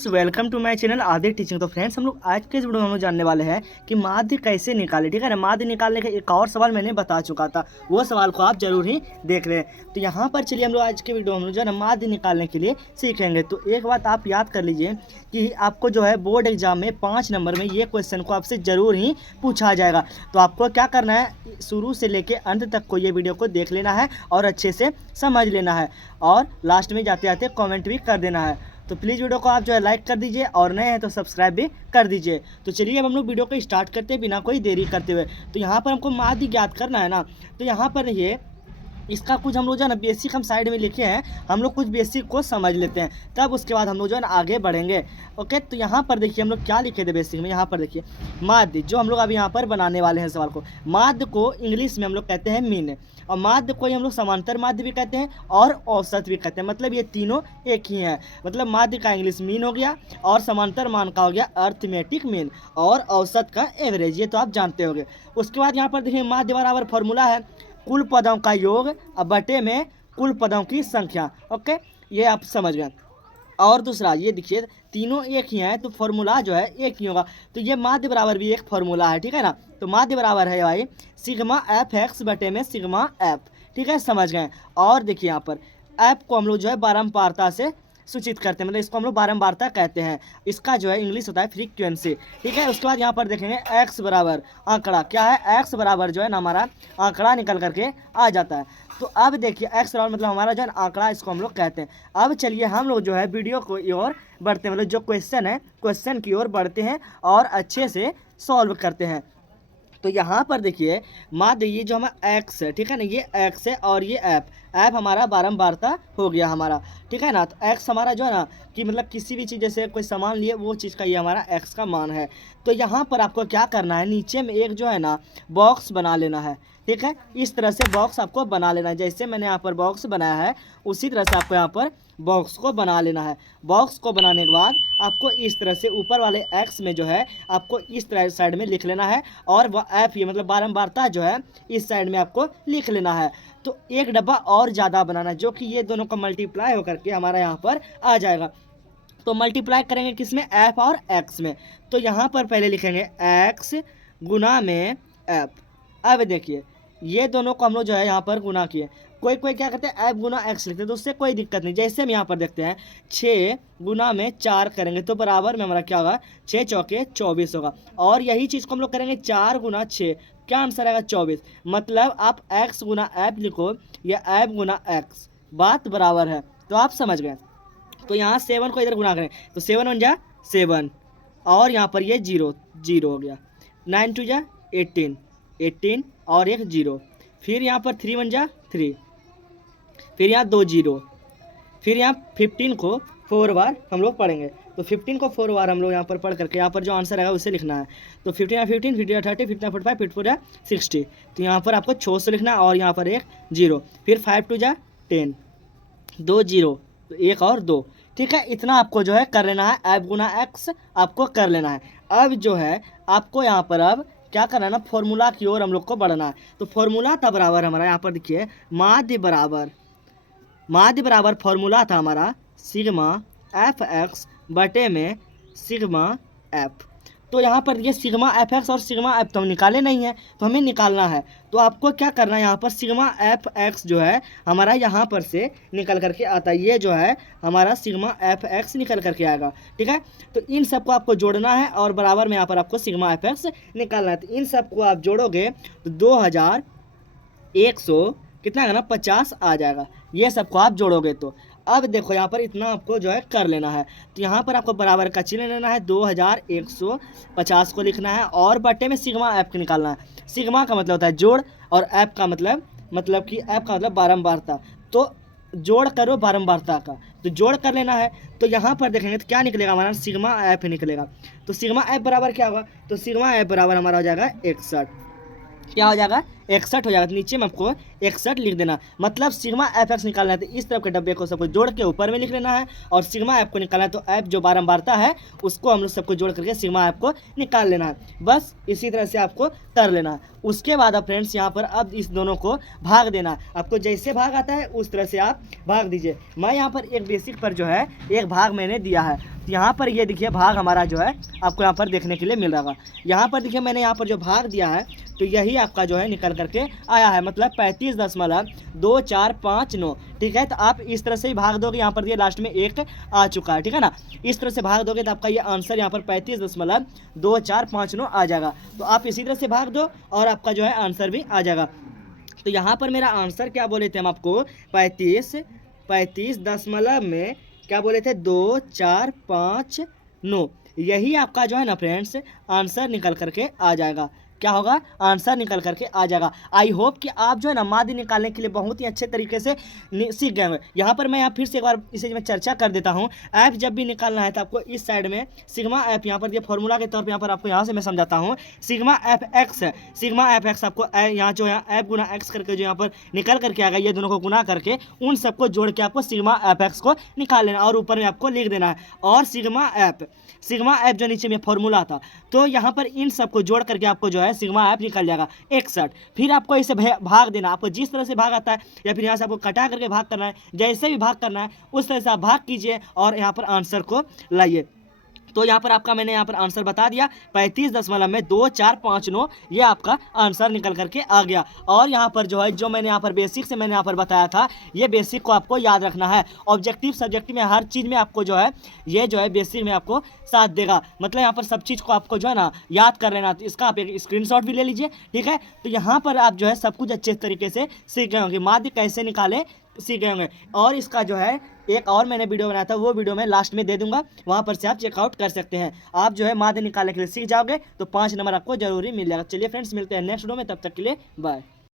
Friends, welcome to my channel Aditya teaching. तो friends, हम लोग आज के इस वीडियो में हम लोग जानने वाले हैं कि माध्य कैसे निकाले। ठीक है ना, माध्य निकालने का एक और सवाल मैंने बता चुका था, वो सवाल को आप जरूर ही देख लें। तो यहाँ पर चलिए हम लोग आज के वीडियो में हम लोग जो है ना माध्य निकालने के लिए सीखेंगे। तो एक बात आप याद कर लीजिए कि आपको जो है बोर्ड एग्जाम में 5 नंबर में ये क्वेश्चन को आपसे ज़रूर ही पूछा जाएगा। तो आपको क्या करना है, शुरू से लेके अंत तक को ये वीडियो को देख लेना है और अच्छे से समझ लेना है, और लास्ट में जाते जाते कमेंट भी कर देना है। तो प्लीज़ वीडियो को आप जो है लाइक कर दीजिए, और नए हैं तो सब्सक्राइब भी कर दीजिए। तो चलिए अब हम लोग वीडियो को स्टार्ट करते हैं बिना कोई देरी करते हुए। तो यहाँ पर हमको माध्य ज्ञात करना है ना, तो यहाँ पर ये इसका कुछ हम लोग जो है ना बेसिक हम साइड में लिखे हैं, हम लोग कुछ बेसिक को समझ लेते हैं, तब उसके बाद हम लोग जो है ना आगे बढ़ेंगे। ओके, तो यहाँ पर देखिए हम लोग क्या लिखे थे बेसिक में। यहाँ पर देखिए माध्य जो हम लोग अभी यहाँ पर बनाने वाले हैं सवाल को, माध्य को इंग्लिश में हम लोग कहते हैं मीन, और माध्य को हम लोग समांतर माध्य भी कहते हैं और औसत भी कहते हैं। मतलब ये तीनों एक ही हैं। मतलब माध्य का इंग्लिश मीन हो गया, और समांतर मान का हो गया अर्थमेटिक मीन, और औसत का एवरेज, ये तो आप जानते होंगे। उसके बाद यहाँ पर देखिए माध्य बराबर फॉर्मूला है कुल पदों का योग अब बटे में कुल पदों की संख्या। ओके, ये आप समझ गए। और दूसरा ये देखिए तीनों एक ही हैं, तो फॉर्मूला जो है एक ही होगा। तो ये माध्य बराबर भी एक फॉर्मूला है, ठीक है ना। तो माध्य बराबर है भाई सिग्मा एफ एक्स बटे में सिग्मा एफ, ठीक है, समझ गए। और देखिए यहाँ पर एफ को हम लोग जो है बारंबारता से सूचित करते हैं, मतलब इसको हम लोग बारंबारता कहते हैं। इसका जो है इंग्लिश होता है फ्रीक्वेंसी, ठीक है। उसके बाद यहाँ पर देखेंगे एक्स बराबर आंकड़ा क्या है, एक्स बराबर जो है ना हमारा आंकड़ा निकल करके आ जाता है। तो अब देखिए एक्स बराबर मतलब हमारा जो है आंकड़ा, इसको हम लोग कहते हैं। अब चलिए हम लोग जो है वीडियो को ओर बढ़ते हैं, मतलब जो क्वेश्चन है क्वेश्चन की ओर बढ़ते हैं और अच्छे से सॉल्व करते हैं। तो यहाँ पर देखिए माध्य ये जो हमारा एक्स है, ठीक है ना, ये एक्स है, और ये ऐप हमारा बारंबारता हो गया हमारा, ठीक है ना। तो एक्स हमारा जो है ना कि मतलब किसी भी चीज़ जैसे कोई सामान लिए वो चीज़ का ये हमारा एक्स का मान है। तो यहाँ पर आपको क्या करना है, नीचे में एक जो है ना बॉक्स बना लेना है, ठीक है। इस तरह से बॉक्स आपको बना लेना है, जैसे मैंने यहाँ पर बॉक्स बनाया है उसी तरह से आपको यहाँ पर बॉक्स को बना लेना है। बॉक्स को बनाने के बाद आपको इस तरह से ऊपर वाले एक्स में जो है आपको इस तरह साइड में लिख लेना है, और वह एफ ये मतलब बारंबारता जो है इस साइड में आपको लिख लेना है। तो एक डब्बा और ज़्यादा बनाना है, जो कि ये दोनों का मल्टीप्लाई होकर के हमारा यहाँ पर आ जाएगा। तो मल्टीप्लाई करेंगे किसमें, एफ और एक्स में। तो यहाँ पर पहले लिखेंगे एक्स गुना में एफ। अब देखिए ये दोनों को हम लोग जो है यहाँ पर गुना किए। कोई कोई क्या करते हैं एफ गुना एक्स लिखते हैं, तो उससे कोई दिक्कत नहीं। जैसे हम यहाँ पर देखते हैं 6 गुना में 4 करेंगे तो बराबर में हमारा क्या होगा, 6 चौके 24 होगा। और यही चीज़ को हम लोग करेंगे 4 गुना 6, क्या आंसर आएगा 24। मतलब आप एक्स गुना एफ लिखो या एफ गुना एक्स, बात बराबर है। तो आप समझ गए। तो यहाँ 7 को इधर गुना करें तो 7 बन जा 7, और यहाँ पर ये 0 0 हो गया। 9 2 जा 18 18 और एक 0, फिर यहाँ पर 3 बन जा 3, फिर यहाँ 2 0, फिर यहाँ 15 को 4 बार हम लोग पढ़ेंगे। तो 15 को 4 बार हम लोग यहाँ पर पढ़ करके यहाँ पर जो आंसर आएगा उसे लिखना है। तो 15 15 15 30 15 45 54 60, तो यहाँ पर आपको 6 से लिखना है, और यहाँ पर एक 0, फिर 5 2 जा 10, 2 0, तो 1 और 2, ठीक है। इतना आपको जो है कर लेना है, एफ गुना एक्स आपको कर लेना है। अब जो है आपको यहाँ पर अब क्या करना है ना, फॉर्मूला की ओर हम लोग को बढ़ना है। तो फॉर्मूला था बराबर हमारा, यहाँ पर देखिए माध्य बराबर फॉर्मूला था हमारा सिग्मा एफ एक्स बटे में सिग्मा एफ। तो यहाँ पर ये सिग्मा एफ एक्स और सिग्मा एफ तो हम निकाले नहीं है, तो हमें निकालना है। तो आपको क्या करना है, यहाँ पर सिग्मा एफ एक्स जो है हमारा यहाँ पर से निकल करके आता है, ये जो है हमारा सिग्मा एफ एक्स निकल करके आएगा, ठीक है। तो इन सबको आपको जोड़ना है, और बराबर में यहाँ पर आपको सिग्मा एफ एक्स निकालना है। तो इन सबको आप जोड़ोगे तो 2100 कितना आएगा ना 50 आ जाएगा, ये सबको आप जोड़ोगे तो। अब देखो यहाँ पर इतना आपको जो है कर लेना है। तो यहाँ पर आपको बराबर का चिन्ह लेना है, 2150 को लिखना है, और बटे में सिग्मा एफ को निकालना है। सिग्मा का मतलब होता है जोड़, और एफ का मतलब कि एफ का मतलब बारंबारता। तो जोड़ करो बारंबारता का, तो जोड़ कर लेना है। तो यहाँ पर देखेंगे तो क्या निकलेगा हमारा, सिग्मा एफ निकलेगा। तो सिग्मा एफ बराबर क्या होगा, तो सिग्मा एफ बराबर हमारा हो जाएगा 61, क्या हो जाएगा 61 हो जाएगा। तो नीचे में आपको 61 लिख देना। मतलब सिग्मा एफ एक्स निकालना है तो इस तरफ के डब्बे को सबको जोड़ के ऊपर में लिख लेना है, और सिग्मा एफ को निकालना है तो एफ जो बारंबारता है उसको हम लोग सबको जोड़ करके सिग्मा एफ को निकाल लेना है। बस इसी तरह से आपको कर लेना है। उसके बाद अब फ्रेंड्स यहाँ पर अब इस दोनों को भाग देना। आपको जैसे भाग आता है उस तरह से आप भाग दीजिए। मैं यहाँ पर एक बेसिक पर जो है एक भाग मैंने दिया है। तो यहाँ पर ये देखिए भाग हमारा जो है आपको यहाँ पर देखने के लिए मिल रहा है। यहाँ पर देखिए मैंने यहाँ पर जो भाग दिया है तो यही आपका जो है निकल करके आया है, मतलब 35.2459। ठीक है, तो आप इस तरह से ही भाग दोगे। यहाँ पर ये लास्ट में 1 आ चुका है, ठीक है ना। इस तरह से भाग दोगे तो आपका ये आंसर यहाँ पर 35.2459 आ जाएगा। तो आप इसी तरह से भाग दो और आपका जो है आंसर भी आ जाएगा। तो यहाँ पर मेरा आंसर क्या बोले थे हम आपको, 35 दशमलव में क्या बोले थे 2459। यही आपका जो है ना फ्रेंड्स आंसर निकल करके आ जाएगा। क्या होगा, आंसर निकल करके आ जाएगा। आई होप कि आप जो है ना माध्य निकालने के लिए बहुत ही अच्छे तरीके से सीख गए होंगे। यहाँ पर मैं यहाँ फिर से एक बार इसे मैं चर्चा कर देता हूँ। ऐप जब भी निकालना है तो आपको इस साइड में सिग्मा ऐप यहाँ पर ये फॉर्मूला के तौर पे यहाँ पर आपको यहाँ से मैं समझाता हूँ। सिग्मा एफ एक्स है, सिग्मा एफ एक्स आपको यहाँ जो है ऐप गुना एक्स करके जो यहाँ पर निकल करके आएगा, ये दोनों को गुना करके उन सबको जोड़ के आपको सिग्मा एफ एक्स को निकाल लेना और ऊपर में आपको लिख देना है। और सिग्मा ऐप जो नीचे में फॉर्मूला था, तो यहाँ पर इन सबको जोड़ करके आपको जो है सिग्मा ऐप निकल जाएगा 61। फिर आपको इसे भाग देना। आपको जिस तरह से भाग आता है या फिर यहाँ से आपको कटा करके भाग करना है, जैसे भी भाग करना है उस तरह से आप भाग कीजिए और यहाँ पर आंसर को लाइए। तो यहाँ पर आपका मैंने यहाँ पर आंसर बता दिया 35.2459 ये आपका आंसर निकल करके आ गया। और यहाँ पर जो है जो मैंने यहाँ पर बेसिक से मैंने यहाँ पर बताया था, ये बेसिक को आपको याद रखना है। ऑब्जेक्टिव सब्जेक्टिव में हर चीज़ में आपको जो है ये जो है बेसिक में आपको साथ देगा। मतलब यहाँ पर सब चीज़ को आपको जो है ना याद कर लेना। तो इसका आप एक स्क्रीनशॉट भी ले लीजिए, ठीक है। तो यहाँ पर आप जो है सब कुछ अच्छे तरीके से सीख गए होंगे, माध्य कैसे निकाले सीख गए होंगे। और इसका जो है एक और मैंने वीडियो बनाया था, वो वीडियो मैं लास्ट में दे दूंगा, वहां पर से आप चेकआउट कर सकते हैं। आप जो है माध्य निकालने के लिए सीख जाओगे तो 5 नंबर आपको जरूरी मिल जाएगा। चलिए फ्रेंड्स, मिलते हैं नेक्स्ट वीडियो में, तब तक के लिए बाय।